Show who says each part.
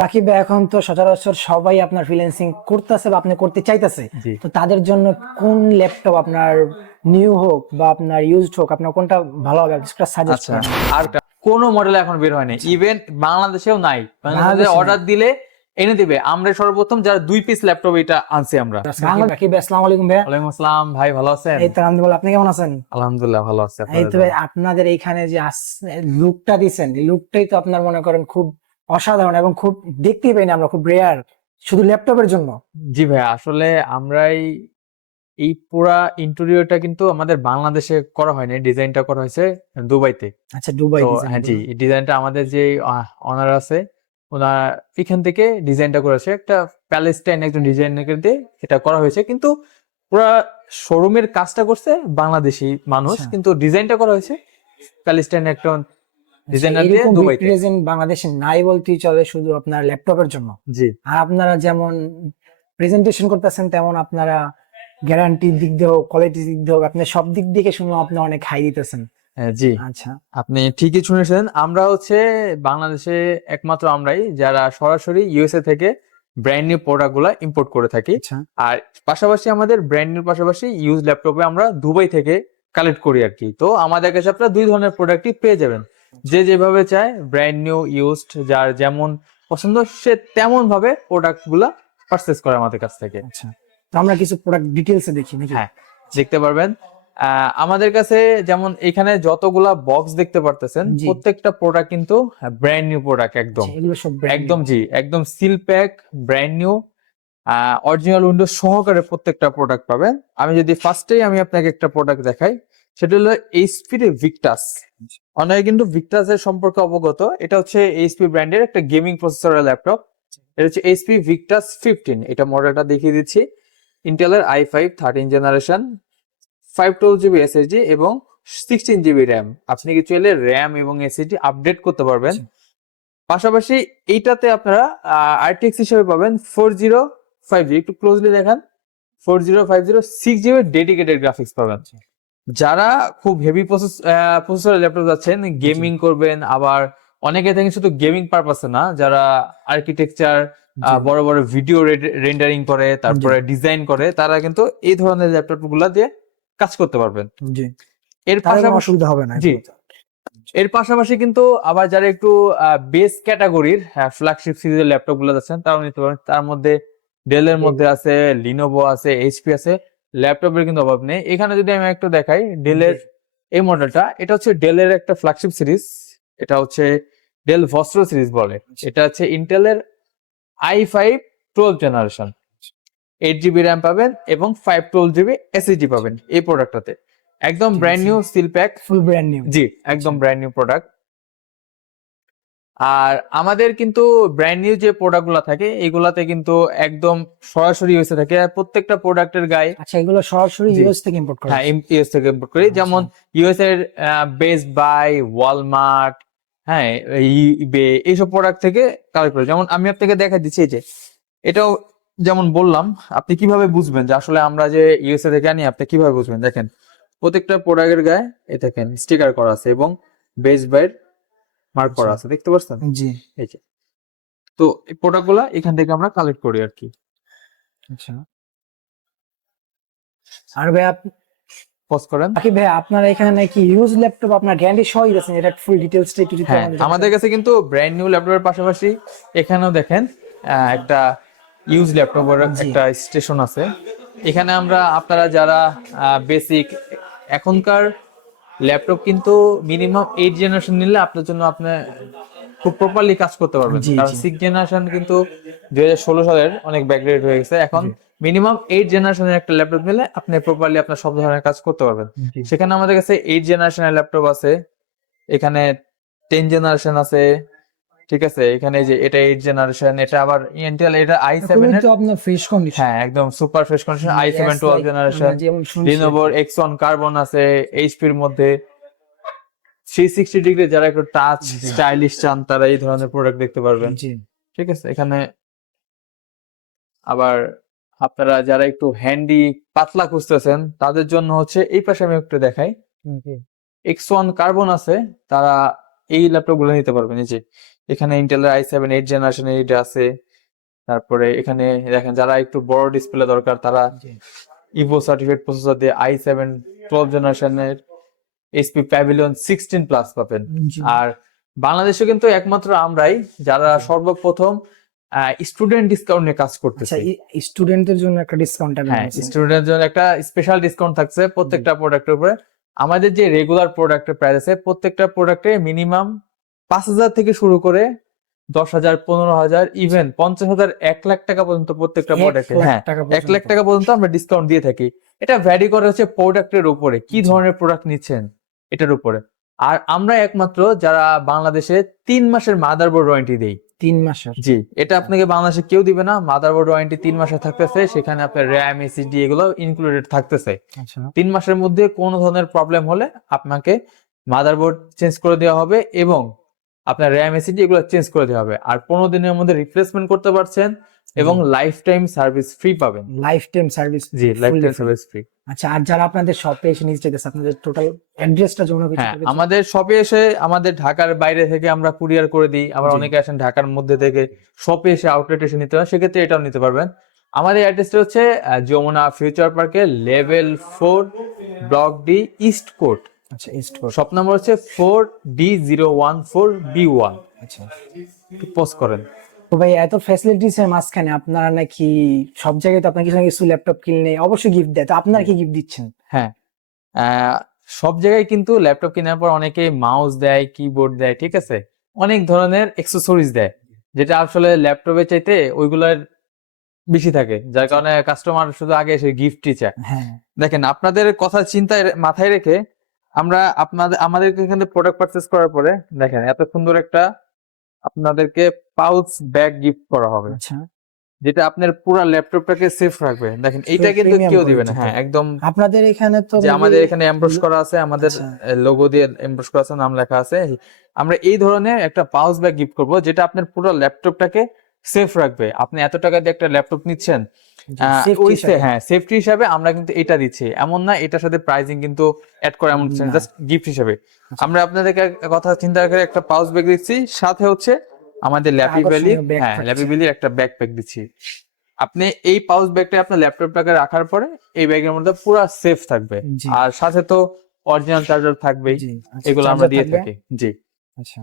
Speaker 1: রাকিব এখন তো সচরাচর সবাই আপনার ফ্রিল্যান্সিং করতেছে বা আপনি করতে চাইতেছে। তো তাদের জন্য কোন ল্যাপটপ আপনার নিউ হোক বা আপনার ইউজড হোক আপনার কোনটা ভালো হবে? কিছুটা সাজেস্ট করেন।
Speaker 2: আর কোন মডেল এখন বের হয়নি ইভেন বাংলাদেশেও নাই। বাংলাদেশে অর্ডার দিলে এনে দিবে। আমরা সর্বপ্রথম যারা দুই পিস ল্যাপটপ এটা আনছি আমরা।
Speaker 1: রাকিব ভাই আসসালামু আলাইকুম ভাই
Speaker 2: ওয়ালাইকুম আসসালাম। ভাই ভালো আছেন?
Speaker 1: এই তো আলহামদুলিল্লাহ আপনি কেমন আছেন?
Speaker 2: আলহামদুলিল্লাহ ভালো আছে।
Speaker 1: এই তো ভাই আপনাদের এইখানে যে লুকটা দিছেন লুকটাই তো আপনার মনে করেন খুব অসাধারণ এবং খুব দেখতেই পাইনি আমরা খুব রেয়ার শুধু ল্যাপটপের জন্য।
Speaker 2: জি ভাই আসলে আমরাই এই পুরা ইন্টেরিয়রটা কিন্তু আমাদের বাংলাদেশে করা হয়নি ডিজাইনটা করা হয়েছে দুবাইতে।
Speaker 1: আচ্ছা দুবাই
Speaker 2: হ্যাঁ জি ডিজাইনটা আমাদের যে অনার আছে ওনার এখান থেকে ডিজাইনটা করেছে একটা প্যালেস্টাইন একজন ডিজাইনার দিয়ে এটা করা হয়েছে কিন্তু পুরা শোরুমের কাজটা করছে বাংলাদেশি মানুষ
Speaker 1: আচ্ছা।
Speaker 2: কিন্তু ডিজাইনটা করা হয়েছে প্যালেস্টাইন একটা
Speaker 1: বাংলাদেশে নাই বলতেই চলে শুধু আপনার ল্যাপটপের জন্য।
Speaker 2: জি।
Speaker 1: আর আপনারা যেমন প্রেজেন্টেশন করতেছেন তেমন আপনারা গ্যারান্টির দিক দিয়ে হোক কোয়ালিটির দিক দিয়ে হোক আপনি সব দিক থেকে শুনে আপনি অনেক হাই দিতেছেন।
Speaker 2: হ্যাঁ, জি।
Speaker 1: আচ্ছা।
Speaker 2: আপনি ঠিকই শুনেছেন। আমরা হচ্ছে বাংলাদেশে একমাত্র আমরাই যারা সরাসরি ইউএসএ থেকে ব্র্যান্ড নিউ প্রোডাক্টগুলা ইম্পোর্ট করে থাকি।
Speaker 1: আচ্ছা।
Speaker 2: আর পাশাপাশি আমাদের ব্র্যান্ড নিউ পাশাপাশি ইউজ ল্যাপটপে আমরা দুবাই থেকে কালেক্ট করি আর কি। তো আমাদের কাছে আপনারা দুই ধরনের প্রোডাক্টই পেয়ে যাবেন। যে যেভাবে চায় ব্র্যান্ড নিউ ইউজড যার যেমন পছন্দ সে তেমন ভাবে প্রোডাক্টগুলা পারচেস করে আমাদের কাছ থেকে।
Speaker 1: আচ্ছা তো আমরা কিছু প্রোডাক্ট ডিটেলসে দেখি নাকি?
Speaker 2: হ্যাঁ দেখতে পারবেন। আমাদের কাছে যেমন এখানে যতগুলা বক্স দেখতে পারতেছেন প্রত্যেকটা প্রোডাক্ট কিন্তু ব্র্যান্ড নিউ প্রোডাক্ট একদম।
Speaker 1: আচ্ছা,
Speaker 2: একদম জি একদম seal pack brand new original Windows সহকারে প্রত্যেকটা প্রোডাক্ট পাবেন। আমি যদি ফার্স্টেই আমি আপনাকে একটা প্রোডাক্ট দেখাই। সেটা হলো এইচপি এর ভিক্টাস অনেকে কিন্তু ভিক্টাস এর সম্পর্কে অবগত। এটা হচ্ছে এইচপি ব্র্যান্ডের একটা গেমিং প্রসেসরের ল্যাপটপ। এটা হচ্ছে এইচপি ভিক্টাস ফিফটিন এটা মডেলটা দেখিয়ে দিচ্ছি। ইন্টেলের I five thirteen generation five twelve GB SSD এবং সিক্সটিন জিবি র্যাম আপনি কি চাইলে র্যাম এবং এসএসডি আপডেট করতে পারবেন। পাশাপাশি এইটাতে আপনারা আরটিএক্স হিসেবে পাবেন ফোর জিরো ফাইভ জি একটু ক্লোজলি দেখান। Four zero five zero six GB dedicated graphics পাবেন। যারা খুব হেভি প্রসেস প্রসেসর ল্যাপটপ যাচ্ছেন গেমিং করবেন আবার অনেকে থেকে শুধু গেমিং পারপাসে না যারা আর্কিটেকচার বড় বড় ভিডিও রেন্ডারিং করে তারপরে ডিজাইন করে তারা কিন্তু এই ধরনের ল্যাপটপগুলা দিয়ে কাজ করতে পারবেন।
Speaker 1: জি।
Speaker 2: এর পাশাপাশি
Speaker 1: অসুবিধা হবে না
Speaker 2: জি। এর পাশাপাশি কিন্তু আবার যারা একটু বেস ক্যাটাগরির ফ্ল্যাগশিপ সিরিজের ল্যাপটপগুলো যাচ্ছেন তারাও নিতে পারেন। তার মধ্যে ডেলের মধ্যে আছে লিনোভো আছে এইচপি আছে। ল্যাপটপের কিন্তু অভাব নেই। এখানে যদি আমি একটু দেখাই ডেলের এই মডেলটা এটা হচ্ছে ডেলের একটা ফ্ল্যাগশিপ সিরিজ এটা হচ্ছে ডেল ভস্ট্রো সিরিজ বলে। এটা হচ্ছে ইন্টেলের I five twelve generation eight GB RAM পাবেন এবং ফাইভ টুয়েলভ জিবি এসএসডি পাবেন এই প্রোডাক্টটাতে একদম brand new still pack
Speaker 1: full brand new
Speaker 2: জি একদম ব্র্যান্ড নিউ প্রোডাক্ট আর আমাদের কিন্তু ব্র্যান্ড নিউ যে প্রোডাক্টগুলা থাকে এগুলাতে কিন্তু একদম সরাসরি ইউএসএ থাকে। আর প্রত্যেকটা প্রোডাক্টের গায়ে
Speaker 1: আচ্ছা এগুলো সরাসরি। ইউএস থেকে ইম্পোর্ট করা
Speaker 2: হ্যাঁ ইউএস থেকে import করি।
Speaker 1: আচ্ছা।
Speaker 2: যেমন ইউএস এর বেস্ট বাই ওয়ালমার্ট হ্যাঁ ইবে এইসব প্রোডাক্ট থেকে কালেক্ট করি। যেমন আমি আপনাকে দেখা দিচ্ছি যে এটাও যেমন বললাম আপনি কীভাবে বুঝবেন যে আসলে আমরা যে ইউএসএ থেকে আনি আপনি কীভাবে বুঝবেন? দেখেন প্রত্যেকটা প্রোডাক্টের গায়ে এ দেখেন স্টিকার করা আছে এবং বেস্ট বাইয়ের মার্ক করা আছে দেখতে পাচ্ছেন
Speaker 1: জি।
Speaker 2: এই যে। তো এই প্রোডাক্টগুলা এখান থেকে আমরা কালেক্ট করি আর কি।
Speaker 1: আচ্ছা। আর ভাই আপ-
Speaker 2: পজ করেন।
Speaker 1: বাকি ভাই আপনারা এখানে নাকি ইউজ ল্যাপটপ আপনার গ্যারান্টি সহ দিয়েছেন এটা ফুল ডিটেলসটা একটু দিতে
Speaker 2: হ্যাঁ
Speaker 1: আমাদের
Speaker 2: কাছে কিন্তু ব্র্যান্ড নিউ ল্যাপটপের পাশাপাশি এখানেও দেখেন একটা ইউজ ল্যাপটপের। একটা স্টেশন আছে। এখানে আমরা আপনারা যারা বেসিক এখনকার ল্যাপটপ কিন্তু মিনিমাম এইট জেনারেশন নিলে আপনার জন্য আপনি খুব প্রপারলি কাজ করতে পারবেন। কারণ সিক্স জেনারেশন কিন্তু দুই হাজার ষোলো সালের অনেক ব্যাকগ্রেড হয়ে গেছে। এখন মিনিমাম এইট জেনারেশনের একটা ল্যাপটপ নিলে আপনি প্রপারলি আপনার সব ধরনের কাজ করতে পারবেন। সেখানে আমাদের কাছে এইট জেনারেশনের ল্যাপটপ আছে। এখানে টেন জেনারেশন আছে। ঠিক আছে? এখানে যে এটা এইট জেনারেশন এটা আবার ইন্টেল এটা আই সেভেন
Speaker 1: আপনার ফ্রেশ কন্ডিশন
Speaker 2: হ্যাঁ একদম super fresh condition I seven twelve generation লিনোভোর X one carbon আছে এইচপির মধ্যে। থ্রি সিক্সটি ডিগ্রি যারা একটু টাচ স্টাইলিশ চান তারা এই ধরনের প্রোডাক্ট দেখতে পারবেন। ঠিক আছে? এখানে আবার আপনারা যারা একটু হ্যান্ডি পাতলা খুঁজতেছেন তাদের জন্য হচ্ছে এই পাশে আমি একটু দেখাই। এক্স ওয়ান কার্বন আছে তারা এই ল্যাপটপগুলো নিতে পারবেন। এই যে এখানে ইন্টেলের আই সেভেন এইট জেনারেশনের এটা আছে। তারপরে এখানে দেখেন যারা একটু বড় ডিসপ্লে দরকার তারা ইভো সার্টিফিকেট প্রসেসর দিয়ে আই সেভেন টুয়েলভ জেনারেশনের এইচপি প্যাভিলিয়ন সিক্সটিন প্লাস পাবেন। আর বাংলাদেশে কিন্তু একমাত্র আমরাই যারা সর্বপ্রথম স্টুডেন্ট ডিসকাউন্ট নিয়ে কাজ
Speaker 1: আচ্ছা
Speaker 2: করতেছে
Speaker 1: স্টুডেন্টদের জন্য একটা ডিসকাউন্ট
Speaker 2: হ্যাঁ স্টুডেন্টের জন্য একটা স্পেশাল ডিসকাউন্ট থাকছে প্রত্যেকটা প্রোডাক্টের উপরে। আমাদের যে রেগুলার প্রোডাক্টের প্রাইস আছে প্রত্যেকটা প্রোডাক্টে মিনিমাম পাঁচ হাজার থেকে শুরু করে দশ হাজার পনেরো হাজার ইভেন পঞ্চাশ হাজার এক লাখ টাকা পর্যন্ত প্রত্যেকটা প্রোডাক্টে হ্যাঁ এক লাখ টাকা পর্যন্ত আমরা ডিসকাউন্ট দিয়ে থাকি। এটা ভ্যারি করে হচ্ছে প্রোডাক্টের উপরে। কি। ধরনের প্রোডাক্ট নিচ্ছেন এটার উপরে? আর আমরা একমাত্র যারা বাংলাদেশে তিন মাসের মাদারবোর্ড ওয়ারেন্টি দেই।
Speaker 1: তিন মাসের।
Speaker 2: জি। এটা আপনাকে বাংলাদেশে কেউ দিবে না। মাদারবোর্ড ওয়ারেন্টি তিন মাসে থাকতেছে। সেখানে আপনার র্যাম এসিডি এগুলো ইনক্লুডেড থাকতেছে।
Speaker 1: আচ্ছা।
Speaker 2: তিন মাসের মধ্যে কোনো ধরনের প্রবলেম হলে আপনাকে মাদারবোর্ড চেঞ্জ করে দেওয়া হবে এবং আপনার র্যাম এসিডি এগুলো চেঞ্জ করে দেওয়া হবে। আর পনেরো দিনের মধ্যে রিপ্লেসমেন্ট করতে পারছেন। এবং লাইফ টাইম সার্ভিস ফ্রি পাবেন।
Speaker 1: লাইফ টাইম সার্ভিস
Speaker 2: জি লাইফ টাইম সার্ভিস ফ্রি
Speaker 1: আচ্ছা আর যারা আপনাদের শপে এসে নিতে চাইতেছে আপনাদের টোটাল অ্যাড্রেসটা কিছু
Speaker 2: হ্যাঁ আমাদের শপে এসে আমাদের ঢাকার বাইরে থেকে আমরা কুরিয়ার করে দিই। আবার অনেকে আসেন ঢাকার মধ্যে থেকে শপে এসে আউটলেট এসে নিতে পারেন সেক্ষেত্রে এটাও নিতে পারবেন। আমাদের অ্যাড্রেসটা হচ্ছে যমুনা ফিউচার পার্কের level four block D east court
Speaker 1: আচ্ছা ইস্ট কোস্ট
Speaker 2: শপ নাম্বার হচ্ছে four D zero one four B one
Speaker 1: আচ্ছা।
Speaker 2: পোস্ট করেন।
Speaker 1: তো ভাই এত ফ্যাসিলিটিস এর মাঝখানে আপনারা নাকি সব জায়গায় তো আপনার কিছু না কিছু ল্যাপটপ কিনলে অবশ্যই গিফট দেয়। তো আপনারা কি গিফট দিচ্ছেন?
Speaker 2: হ্যাঁ। সব জায়গায় কিন্তু ল্যাপটপ কেনার পর অনেকে মাউস দেয় কিবোর্ড দেয় ঠিক আছে? অনেক ধরনের অ্যাক্সেসরিজ দেয় যেটা আসলে ল্যাপটপের চাইতে ওইগুলোর বেশি থাকে যার কারণে কাস্টমার শুধু আগে এসে গিফটই চায়।
Speaker 1: হ্যাঁ।
Speaker 2: দেখেন আপনাদের কথা চিন্তায় মাথায় রেখে আমরা আপনাদের আমাদেরকে এখানে প্রোডাক্ট পারচেস করার পরে দেখেন এত সুন্দর একটা আপনাদেরকে পাউচ ব্যাগ গিফট করা হবে।
Speaker 1: আচ্ছা।
Speaker 2: যেটা আপনার পুরো ল্যাপটপটাকে সেফ রাখবে। দেখেন এইটা কিন্তু কেউ দিবে না। হ্যাঁ একদম
Speaker 1: আপনাদের এখানে তো
Speaker 2: যে আমাদের এখানে এমব্রস করা আছে আমাদের
Speaker 1: আচ্ছা।
Speaker 2: লোগো দিয়ে এমব্রস করা আছে নাম লেখা আছে। আমরা এই ধরনের একটা পাউচ ব্যাগ গিফট করব যেটা আপনার পুরো ল্যাপটপটাকে সেফ রাখবে। আপনি এত টাকা দিয়ে একটা ল্যাপটপ নিচ্ছেন ওই হ্যাঁ সেফটি হিসাবে আমরা কিন্তু এটা দিচ্ছি। এমন না এটার সাথে প্রাইসিং কিন্তু অ্যাড করা এমন। জাস্ট গিফট হিসাবে। আমরা আপনাদেরকে কথা চিন্তা করে একটা পাউচ ব্যাগ দিচ্ছি সাথে হচ্ছে আমাদের ল্যাপি ভ্যালি হ্যাঁ ল্যাপি ভ্যালির একটা ব্যাকপ্যাক দিচ্ছি। আপনি এই পাউচ ব্যাগটা আপনার ল্যাপটপটাকে রাখার পরে এই ব্যাগের মধ্যে পুরো সেফ থাকবে। আর সাথে তো অরিজিনাল চার্জার থাকবেই।
Speaker 1: আচ্ছা,
Speaker 2: এগুলো আমরা দিয়ে? থাকি। জি।
Speaker 1: আচ্ছা।